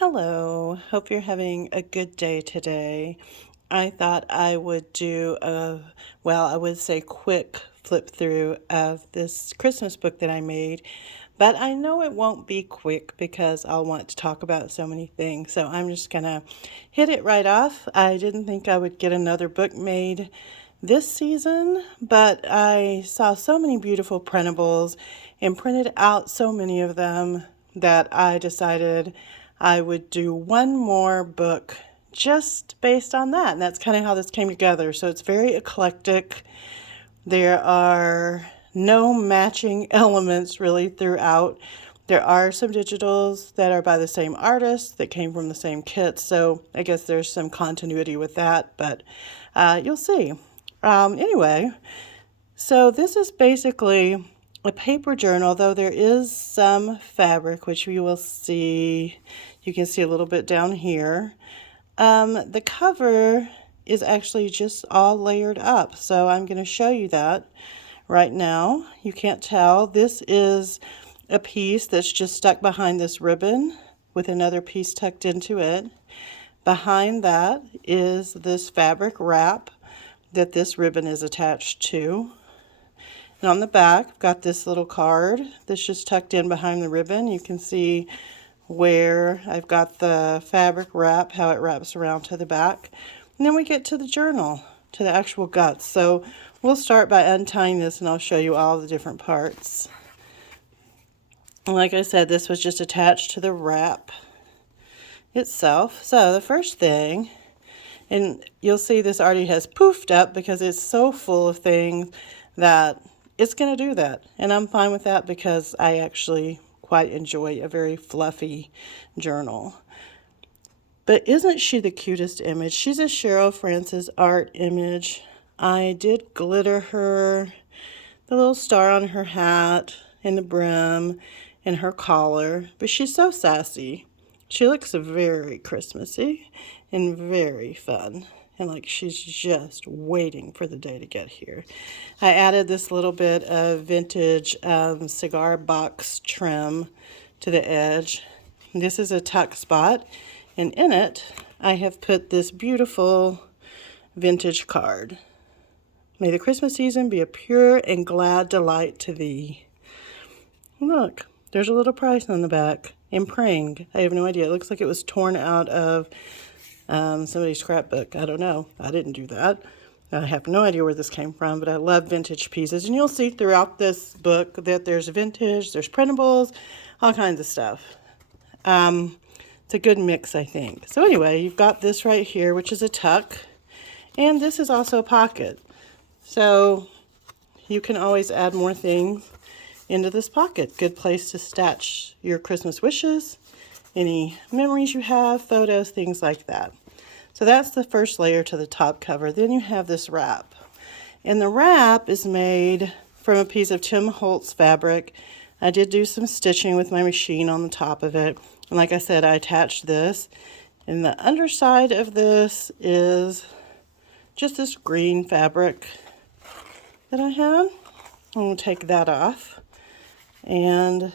Hello, hope you're having a good day today. I thought I would do I would say quick flip through of this Christmas book that I made, but I know it won't be quick because I'll want to talk about so many things. So I'm just gonna hit it right off. I didn't think I would get another book made this season, but I saw so many beautiful printables and printed out so many of them that I decided I would do one more book just based on that. And that's kind of how this came together. So it's very eclectic. There are no matching elements really throughout. There are some digitals that are by the same artist that came from the same kit. So I guess there's some continuity with that, but you'll see. Anyway, so this is basically a paper journal, though there is some fabric, which you will see. You can see a little bit down here. The cover is actually just all layered up, so I'm going to show you that right now. You can't tell. This is a piece that's just stuck behind this ribbon with another piece tucked into it. Behind that is this fabric wrap that this ribbon is attached to. And on the back, I've got this little card that's just tucked in behind the ribbon. You can see where I've got the fabric wrap, how it wraps around to the back. And then we get to the journal, to the actual guts. So we'll start by untying this and I'll show you all the different parts. And like I said, this was just attached to the wrap itself. So the first thing, and you'll see this already has poofed up because it's so full of things that it's going to do that. And I'm fine with that because I actually quite enjoy a very fluffy journal. But isn't she the cutest image? She's a Cheryl Francis art image. I did glitter her, the little star on her hat and the brim and her collar, but she's so sassy. She looks very Christmassy and very fun, and like she's just waiting for the day to get here. I added this little bit of vintage cigar box trim to the edge. This is a tuck spot, and in it I have put this beautiful vintage card. May the Christmas season be a pure and glad delight to thee. Look, there's a little price on the back. And praying. I have no idea. It looks like it was torn out of somebody's scrapbook. I don't know. I didn't do that. I have no idea where this came from, but I love vintage pieces. And you'll see throughout this book that there's vintage, there's printables, all kinds of stuff. It's a good mix, I think. So anyway, you've got this right here, which is a tuck. And this is also a pocket. So you can always add more things into this pocket. Good place to stash your Christmas wishes, any memories you have, photos, things like that. So that's the first layer to the top cover. Then you have this wrap. And the wrap is made from a piece of Tim Holtz fabric. I did do some stitching with my machine on the top of it. And like I said, I attached this. And the underside of this is just this green fabric that I had. I'm going to take that off. And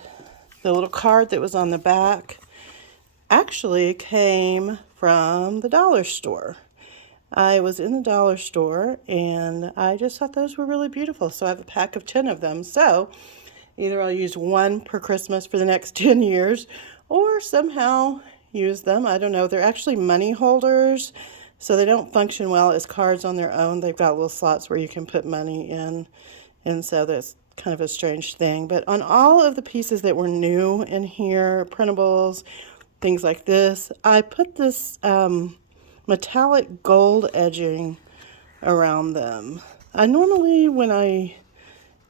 the little card that was on the back actually came from the dollar store. I was in the dollar store and I just thought those were really beautiful. So I have a pack of 10 of them. So either I'll use one per Christmas for the next 10 years or somehow use them. I don't know. They're actually money holders, so they don't function well as cards on their own. They've got little slots where you can put money in. And so that's kind of a strange thing. But on all of the pieces that were new in here, printables, things like this, I put this metallic gold edging around them. I normally, when I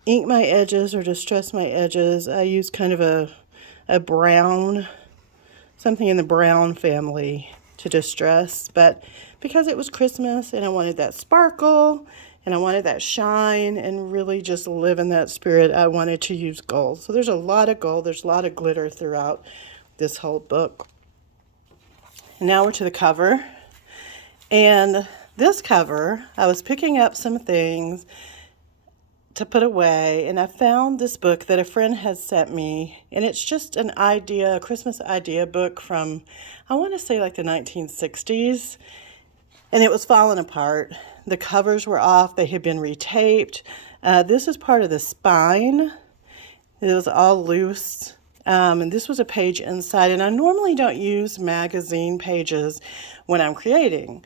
ink my edges or distress my edges, I use kind of a brown, something in the brown family to distress. But because it was Christmas and I wanted that sparkle and I wanted that shine and really just live in that spirit, I wanted to use gold. So there's a lot of gold. There's a lot of glitter throughout this whole book. And now we're to the cover. And this cover, I was picking up some things to put away, and I found this book that a friend has sent me, and it's just an idea, a Christmas idea book from, I want to say like the 1960s, and it was falling apart. The covers were off, they had been retaped. This is part of the spine. It was all loose. And this was a page inside, and I normally don't use magazine pages when I'm creating,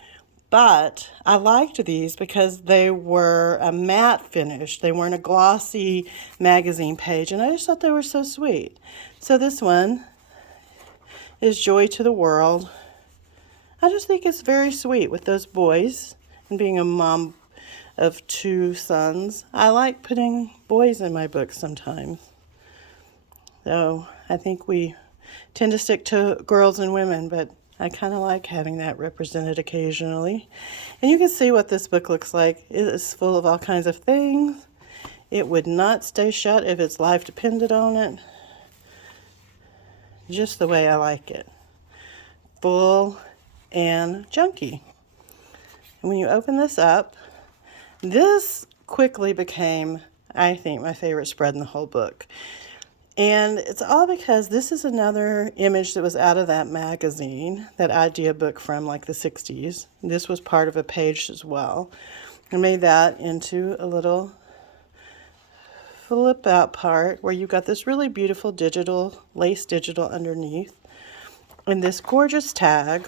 but I liked these because they were a matte finish. They weren't a glossy magazine page, and I just thought they were so sweet. So this one is Joy to the World. I just think it's very sweet with those boys, and being a mom of 2 sons, I like putting boys in my books sometimes. So I think we tend to stick to girls and women, but I kind of like having that represented occasionally. And you can see what this book looks like. It is full of all kinds of things. It would not stay shut if its life depended on it. Just the way I like it. Full and junky. And when you open this up, this quickly became, I think, my favorite spread in the whole book. And it's all because this is another image that was out of that magazine, that idea book from like the 60s. This was part of a page as well. I made that into a little flip out part where you've got this really beautiful digital, lace digital underneath. And this gorgeous tag.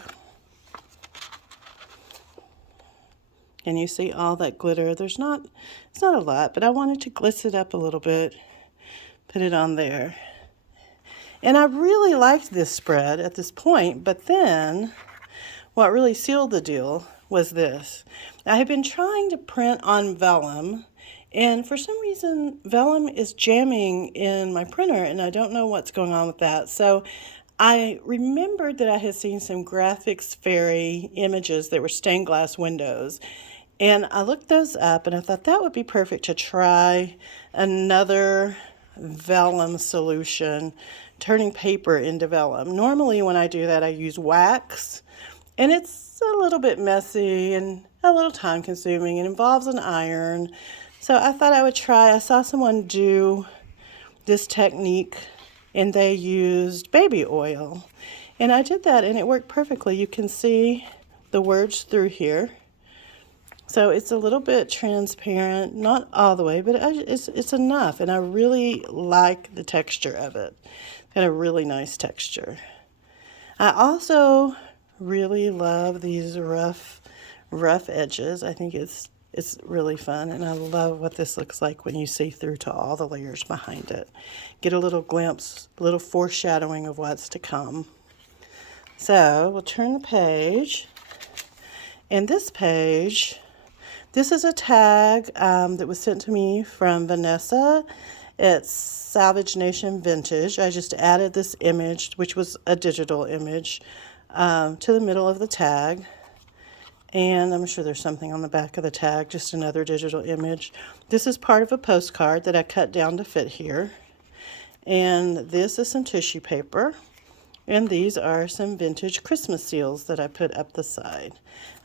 And you see all that glitter. It's not a lot, but I wanted to glitz it up a little bit. Put it on there. And I really liked this spread at this point, but then what really sealed the deal was this. I had been trying to print on vellum, and for some reason vellum is jamming in my printer, and I don't know what's going on with that. So I remembered that I had seen some Graphics Fairy images that were stained glass windows. And I looked those up, and I thought that would be perfect to try another vellum solution, turning paper into vellum. Normally when I do that, I use wax, and it's a little bit messy and a little time consuming. It involves an iron. So I thought I would try. I saw someone do this technique, and they used baby oil. And I did that, and it worked perfectly. You can see the words through here. So it's a little bit transparent, not all the way, but it's enough. And I really like the texture of it. Got a really nice texture. I also really love these rough edges. I think it's really fun, and I love what this looks like when you see through to all the layers behind it. Get a little glimpse, a little foreshadowing of what's to come. So we'll turn the page, and this page, this is a tag that was sent to me from Vanessa. It's Salvage Nation Vintage. I just added this image, which was a digital image, to the middle of the tag. And I'm sure there's something on the back of the tag, just another digital image. This is part of a postcard that I cut down to fit here. And this is some tissue paper. And these are some vintage Christmas seals that I put up the side.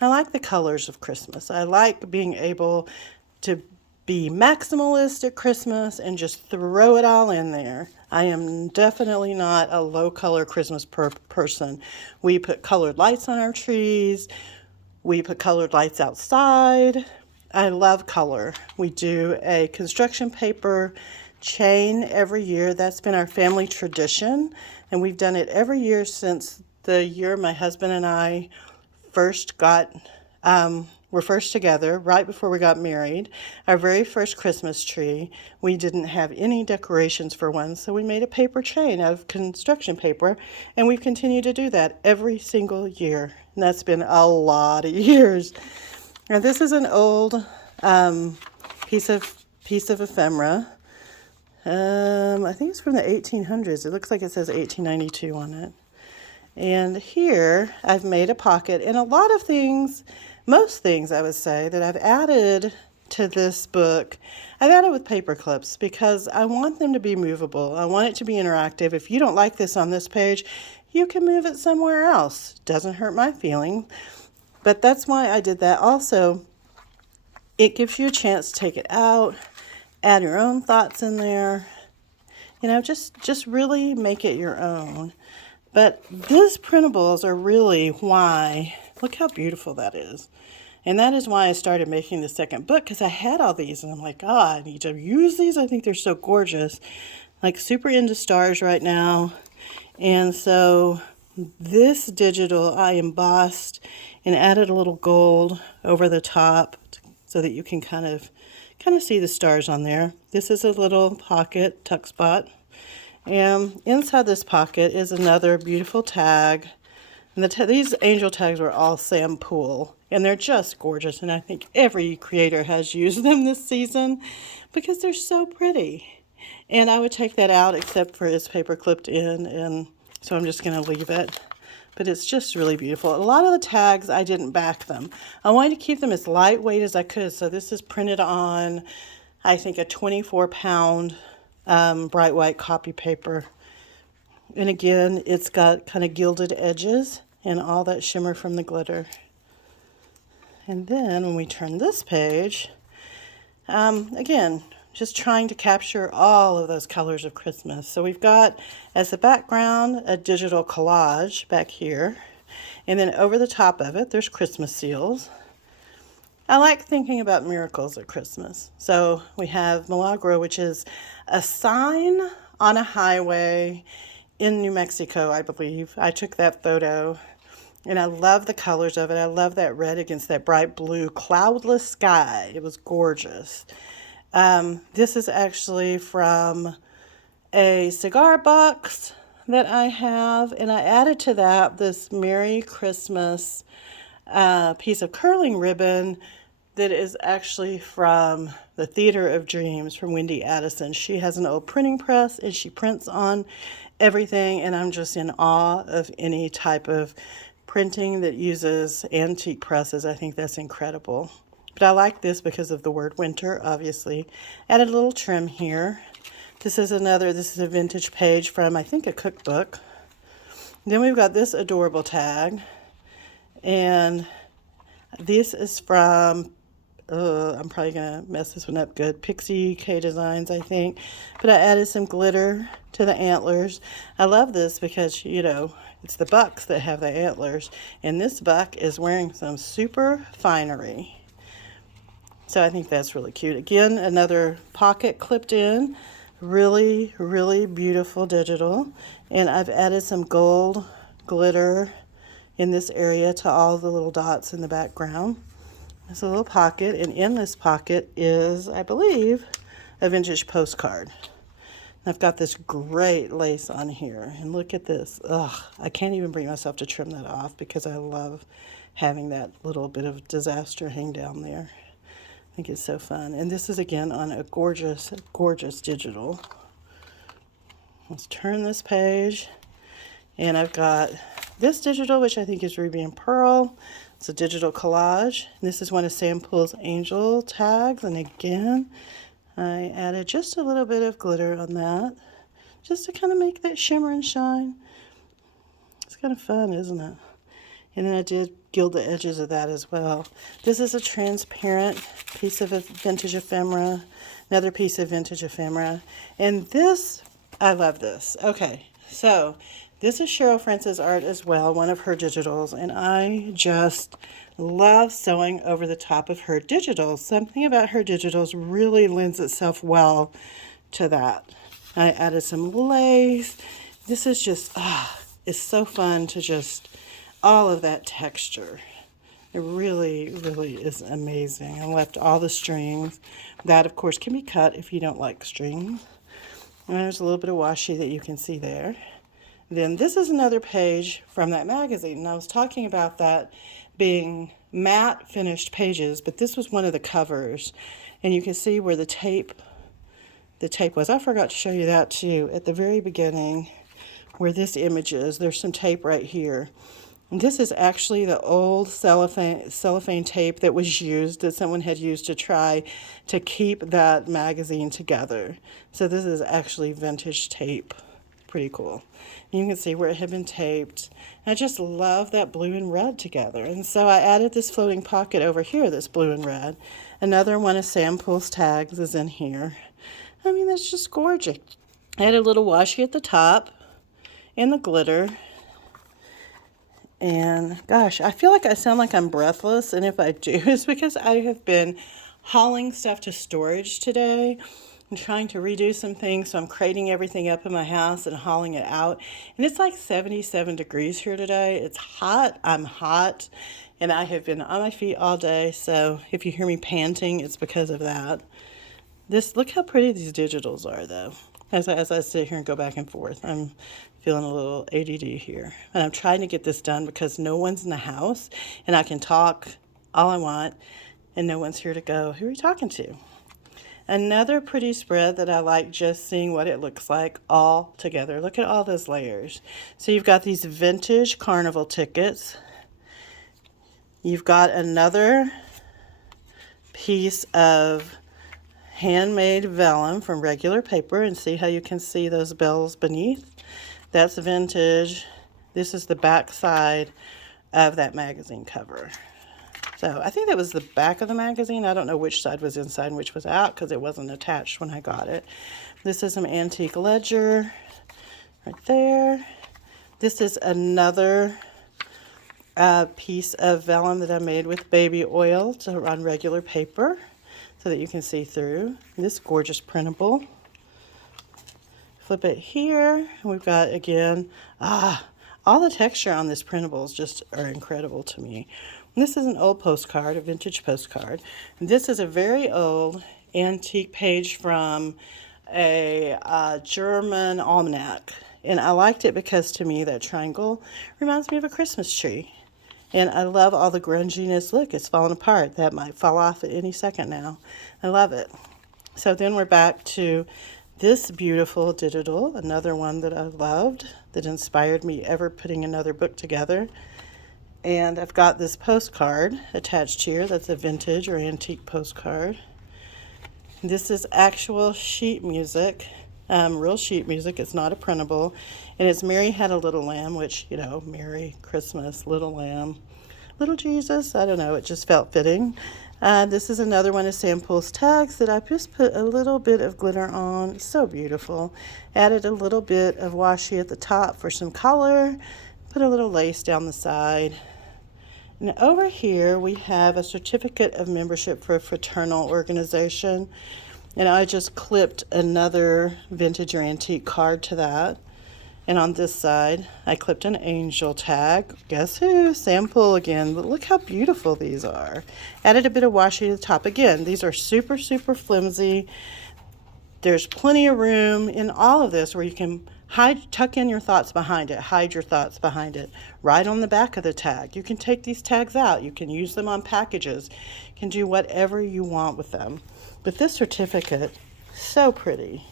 I like the colors of Christmas. I like being able to be maximalist at Christmas and just throw it all in there. I am definitely not a low color Christmas person. We put colored lights on our trees. We put colored lights outside. I love color. We do a construction paper chain every year. That's been our family tradition, and we've done it every year since the year my husband and I first were first together, right before we got married. Our very first Christmas tree, we didn't have any decorations for one, so we made a paper chain out of construction paper, and we've continued to do that every single year, and that's been a lot of years. Now this is an old piece of ephemera. I think it's from the 1800s. It looks like it says 1892 on it. And here I've made a pocket, and a lot of things, most things I would say that I've added to this book, I've added with paper clips because I want them to be movable. I want it to be interactive. If you don't like this on this page, you can move it somewhere else. Doesn't hurt my feelings. But that's why I did that. Also, it gives you a chance to take it out, add your own thoughts in there. You know, just really make it your own. But these printables are really why, look how beautiful that is. And that is why I started making the second book, because I had all these and I'm like, oh, I need to use these. I think they're so gorgeous. Like super into stars right now. And so this digital I embossed and added a little gold over the top so that you can kind of see the stars on there. This is a little pocket tuck spot. And inside this pocket is another beautiful tag. And these angel tags were all Sam Poole, and they're just gorgeous. And I think every creator has used them this season because they're so pretty. And I would take that out except for it's paper clipped in, and so I'm just going to leave it. But it's just really beautiful. A lot of the tags, I didn't back them. I wanted to keep them as lightweight as I could. So this is printed on, I think, a 24-pound bright white copy paper. And again, it's got kind of gilded edges and all that shimmer from the glitter. And then when we turn this page, again, just trying to capture all of those colors of Christmas. So we've got, as the background, a digital collage back here. And then over the top of it, there's Christmas seals. I like thinking about miracles at Christmas. So we have Milagro, which is a sign on a highway in New Mexico, I believe. I took that photo. And I love the colors of it. I love that red against that bright blue cloudless sky. It was gorgeous. This is actually from a cigar box that I have. And I added to that this Merry Christmas piece of curling ribbon that is actually from the Theater of Dreams from Wendy Addison. She has an old printing press and she prints on everything. And I'm just in awe of any type of printing that uses antique presses. I think that's incredible. But I like this because of the word winter, obviously. Added a little trim here. This is a vintage page from, I think, a cookbook. Then we've got this adorable tag. And this is from, I'm probably going to mess this one up good, Pixie K Designs, I think. But I added some glitter to the antlers. I love this because, you know, it's the bucks that have the antlers, and this buck is wearing some super finery. So I think that's really cute. Again, another pocket clipped in, really, really beautiful digital. And I've added some gold glitter in this area to all the little dots in the background. There's a little pocket, and in this pocket is, I believe, a vintage postcard. I've got this great lace on here, and look at this. Ugh, I can't even bring myself to trim that off because I love having that little bit of disaster hang down there. I think it's so fun. And this is, again, on a gorgeous, gorgeous digital. Let's turn this page, and I've got this digital, which I think is Ruby and Pearl. It's a digital collage. This is one of Sam Poole's angel tags, and again, I added just a little bit of glitter on that, just to kind of make that shimmer and shine. It's kind of fun, isn't it? And then I did gild the edges of that as well. This is a transparent piece of a vintage ephemera, another piece of vintage ephemera. And this, I love this. Okay, so this is Cheryl France's art as well, one of her digitals, and I just love sewing over the top of her digitals. Something about her digitals really lends itself well to that. I added some lace. This is just, it's so fun to just, all of that texture. It really, really is amazing. I left all the strings. That, of course, can be cut if you don't like strings. And there's a little bit of washi that you can see there. Then this is another page from that magazine, and I was talking about that being matte finished pages, but this was one of the covers, and you can see where the tape was. I forgot to show you that too at the very beginning where this image is. There's some tape right here. And this is actually the old cellophane tape that was used, that someone had used to try to keep that magazine together. So this is actually vintage tape. Pretty cool. You can see where it had been taped. I just love that blue and red together. And so I added this floating pocket over here, this blue and red. Another one of Sam Poole's tags is in here. I mean, that's just gorgeous. I had a little washi at the top and the glitter. And gosh, I feel like I sound like I'm breathless, and if I do, it's because I have been hauling stuff to storage today. I'm trying to redo some things, so I'm crating everything up in my house and hauling it out. And it's like 77 degrees here today. It's hot. I'm hot, and I have been on my feet all day. So if you hear me panting, it's because of that. Look how pretty these digitals are, though. As I sit here and go back and forth, I'm feeling a little ADD here. And I'm trying to get this done because no one's in the house, and I can talk all I want, and no one's here to go. Who are you talking to? Another pretty spread that I like just seeing what it looks like all together. Look at all those layers. So you've got these vintage carnival tickets. You've got another piece of handmade vellum from regular paper, and see how you can see those bells beneath. That's vintage. This is the back side of that magazine cover. So I think that was the back of the magazine. I don't know which side was inside and which was out because it wasn't attached when I got it. This is some antique ledger right there. This is another piece of vellum that I made with baby oil on regular paper, so that you can see through. This gorgeous printable. Flip it here, and we've got, again, all the texture on this printables just are incredible to me. And this is an old postcard, a vintage postcard. And this is a very old antique page from a German almanac. And I liked it because, to me, that triangle reminds me of a Christmas tree. And I love all the grunginess. Look, it's falling apart. That might fall off at any second now. I love it. So then we're back to this beautiful digital, another one that I loved, that inspired me ever putting another book together. And I've got this postcard attached here. That's a vintage or antique postcard. This is actual sheet music, real sheet music. It's not a printable. And it's Mary Had a Little Lamb, which, you know, Merry Christmas, Little Lamb, Little Jesus. I don't know, it just felt fitting. This is another one of Sam Poole's tags that I just put a little bit of glitter on. It's so beautiful. Added a little bit of washi at the top for some color. Put a little lace down the side. And over here we have a certificate of membership for a fraternal organization. And I just clipped another vintage or antique card to that. And on this side, I clipped an angel tag. Guess who? Sam Poole again. But look how beautiful these are. Added a bit of washi to the top. Again, these are super, super flimsy. There's plenty of room in all of this where you can tuck in your thoughts behind it, hide your thoughts behind it, right on the back of the tag. You can take these tags out. You can use them on packages. You can do whatever you want with them. But this certificate, so pretty.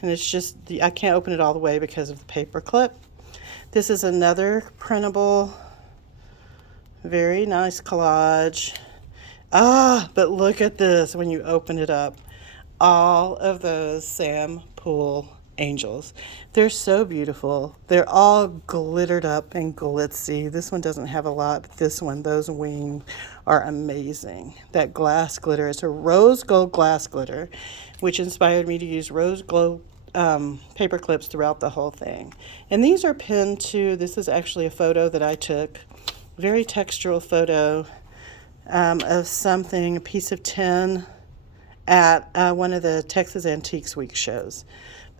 And it's just, I can't open it all the way because of the paper clip. This is another printable, very nice collage. But look at this when you open it up. All of those Sam Poole angels. They're so beautiful. They're all glittered up and glitzy. This one doesn't have a lot, but this one, those wings are amazing. That glass glitter, it's a rose gold glass glitter, which inspired me to use rose gold paper clips throughout the whole thing. And these are pinned to, this is actually a photo that I took, very textural photo of something, a piece of tin at one of the Texas Antiques Week shows.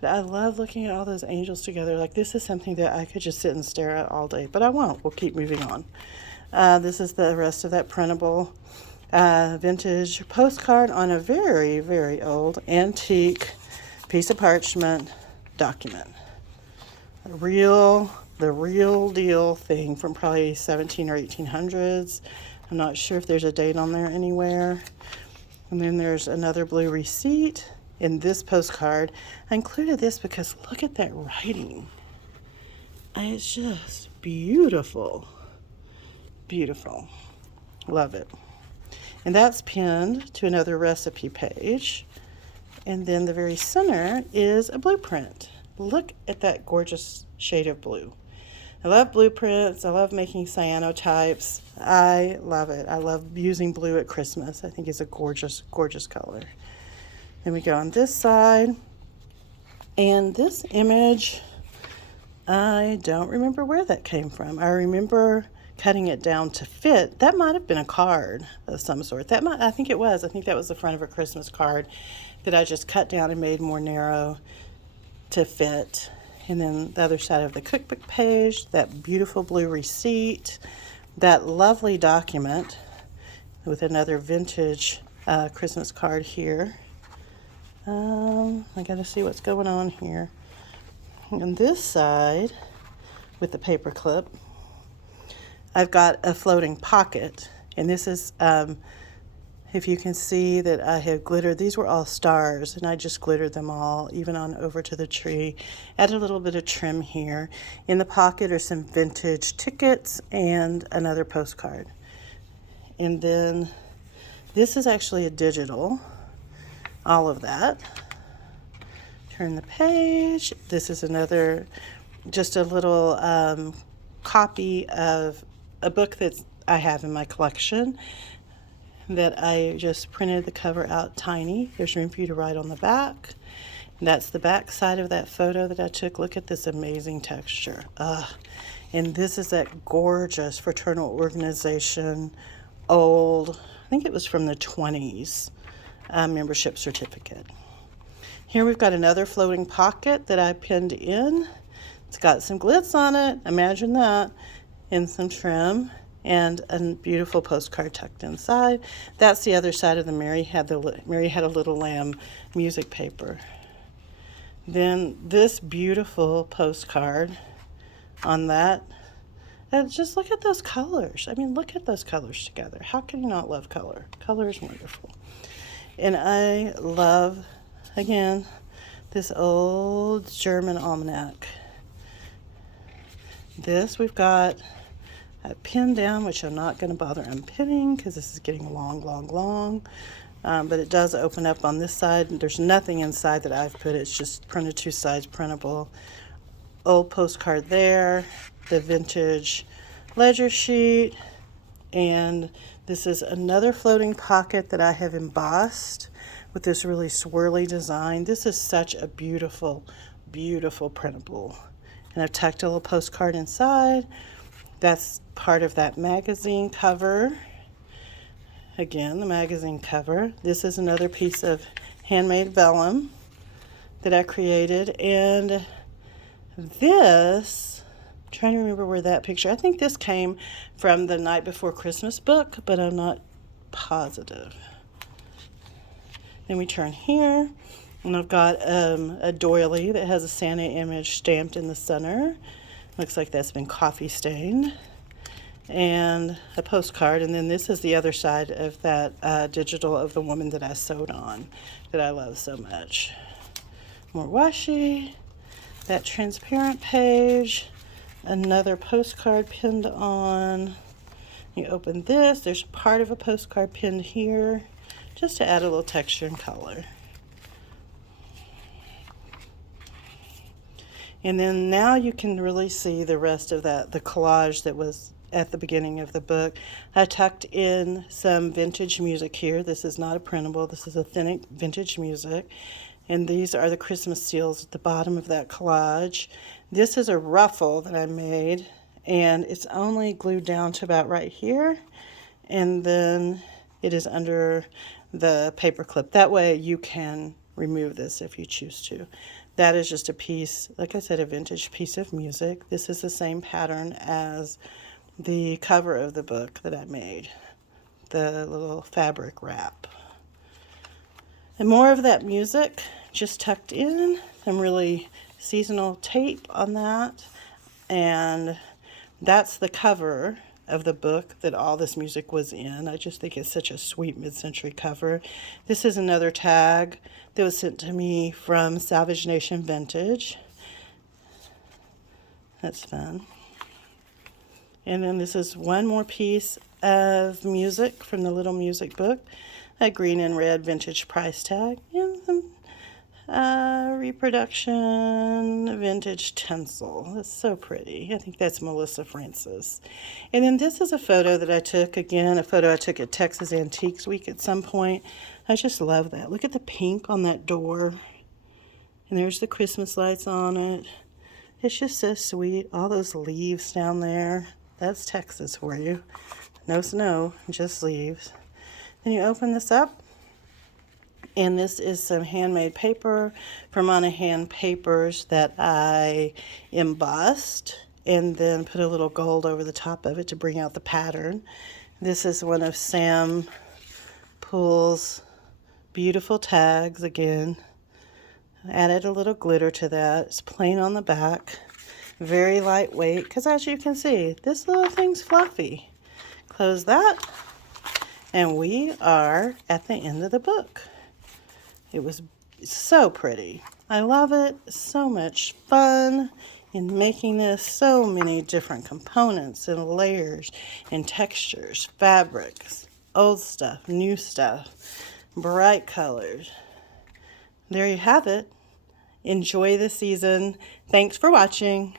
But I love looking at all those angels together. Like, this is something that I could just sit and stare at all day, but I won't. We'll keep moving on. This is the rest of that printable vintage postcard on a very, very old antique piece of parchment document. The real deal thing from probably 17 or 1800s. I'm not sure if there's a date on there anywhere. And then there's another blue receipt in this postcard. I included this because look at that writing. It's just beautiful. Beautiful. Love it. And that's pinned to another recipe page. And then the very center is a blueprint. Look at that gorgeous shade of blue. I love blueprints. I love making cyanotypes. I love it. I love using blue at Christmas. I think it's a gorgeous, gorgeous color. Then we go on this side. And this image, I don't remember where that came from. I remember cutting it down to fit. That might have been a card of some sort. I think it was. I think that was the front of a Christmas card that I just cut down and made more narrow to fit. And then the other side of the cookbook page, that beautiful blue receipt, that lovely document with another vintage Christmas card here. I gotta see what's going on here. On this side, with the paper clip, I've got a floating pocket, and this is, if you can see that I have glittered, these were all stars, and I just glittered them all, even on over to the tree. Added a little bit of trim here. In the pocket are some vintage tickets and another postcard. And then this is actually a digital, all of that. Turn the page. This is another, just a little copy of a book that I have in my collection that I just printed the cover out tiny. There's room for you to write on the back. And that's the back side of that photo that I took. Look at this amazing texture. And this is that gorgeous fraternal organization, old, I think it was from the 20s, membership certificate. Here we've got another floating pocket that I pinned in. It's got some glitz on it, imagine that, and some trim, and a beautiful postcard tucked inside. That's the other side of the Mary Had a Little Lamb music paper. Then this beautiful postcard on that. And just look at those colors. I mean, look at those colors together. How can you not love color? Color is wonderful. And I love, again, this old German almanac. This we've got a pin down, which I'm not going to bother unpinning because this is getting long. But it does open up on this side. There's nothing inside that I've put. It's just printed two sides, printable. Old postcard there, the vintage ledger sheet, and this is another floating pocket that I have embossed with this really swirly design. This is such a beautiful printable. And I've tucked a little postcard inside. That's part of that magazine cover. Again, the magazine cover. This is another piece of handmade vellum that I created. And this, I'm trying to remember where that picture, I think this came from the Night Before Christmas book, but I'm not positive. Then we turn here, and I've got a doily that has a Santa image stamped in the center. Looks like that's been coffee stained. And a postcard, and then this is the other side of that digital of the woman that I sewed on that I love so much. More washi, that transparent page, another postcard pinned on. You open this, there's part of a postcard pinned here just to add a little texture and color. And then now you can really see the rest of that, the collage that was at the beginning of the book. I tucked in some vintage music here. This is not a printable, this is authentic vintage music. And these are the Christmas seals at the bottom of that collage. This is a ruffle that I made, and it's only glued down to about right here. And then it is under the paper clip. That way you can remove this if you choose to. That is just a piece, like I said, a vintage piece of music. This is the same pattern as the cover of the book that I made, the little fabric wrap. And more of that music just tucked in, some really seasonal tape on that. And that's the cover of the book that all this music was in. I just think it's such a sweet mid-century cover. This is another tag that was sent to me from Salvage Nation Vintage. That's fun. And then this is one more piece of music from the little music book, a green and red vintage price tag, and some Reproduction vintage tinsel. It's so pretty. I think that's Melissa Francis. And then this is a photo that I took, again, a photo I took at Texas Antiques Week at some point. I just love that. Look at the pink on that door. And there's the Christmas lights on it. It's just so sweet. All those leaves down there. That's Texas for you. No snow, just leaves. Then you open this up. And this is some handmade paper from Monahan Papers that I embossed and then put a little gold over the top of it to bring out the pattern. This is one of Sam Poole's beautiful tags again. I added a little glitter to that. It's plain on the back. Very lightweight, because as you can see, this little thing's fluffy. Close that, and we are at the end of the book. It was so pretty. I love it. So much fun in making this. So many different components and layers and textures, fabrics, old stuff, new stuff, bright colors. There you have it. Enjoy the season. Thanks for watching.